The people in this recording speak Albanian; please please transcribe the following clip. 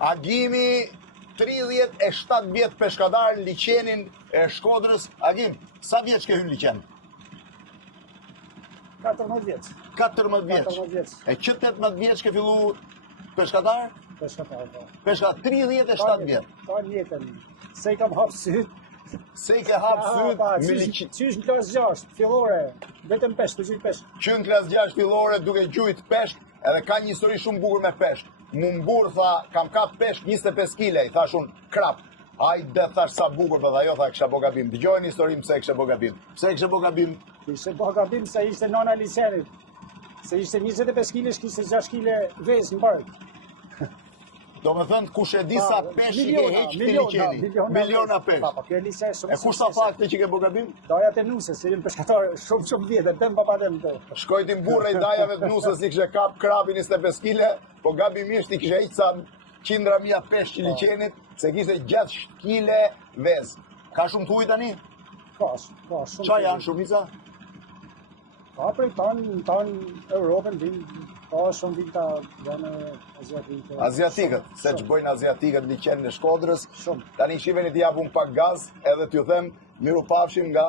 Agimi 37 vjet peshkadar në liqenin e Shkodrës. Agim, sa vjeç ke hyrë në liqen? 14 vjeç. 14 vjeç. 14 vjeç. E që 18 vjeç ke fillu peshkadar? Peshkatar, po. Peshkadar 37 vjet. Ta jetën. Se i kam hapë syt. Se i ke hapë syt me liqen. Qysh në klasë 6, fillore, vetëm peshk, të gjujt peshk. Që në klasë 6 fillore duke gjujt peshk, edhe ka një histori shumë bukur me peshk. Mumbur tha, kam kap peshk 25 kg, i thash unë krap. Ajde, thash sa bukur, për dhe jo, tha, kësha bo gabim. Dëgjojnë historim pse kësha bo gabim. Pse kësha bo gabim? Ishte bo gabim se ishte nona licenit. Se ishte 25 kg, kishte 6 kg vezë në bark. Do me thënë, kush e di sa peshk i ke heq të liqeni? Miliona peshk. Papa, kjo lice shumë. E kush sa fakti që ke bo gabim? Daja të nusës, se jenë peshkatar shumë vjetë, dem papa dem të. Shkojtim burre i dajave të nusës i kështë kap krapin 25 kg, po gabimisht i kështë heq sa qindra mija peshk i liqenit, se kishte 6 kg vezë. Ka shumë të ujë tani? Ka shumë. Qa janë shumica? Ka prej tanë Europën, ka shumë vita janë Aziatikët. Aziatikët, se që bojnë Aziatikët liqenin e Shkodrës. Shumë. Tani shiveni t'i japun pak gaz, edhe t'ju them, miru pafshim nga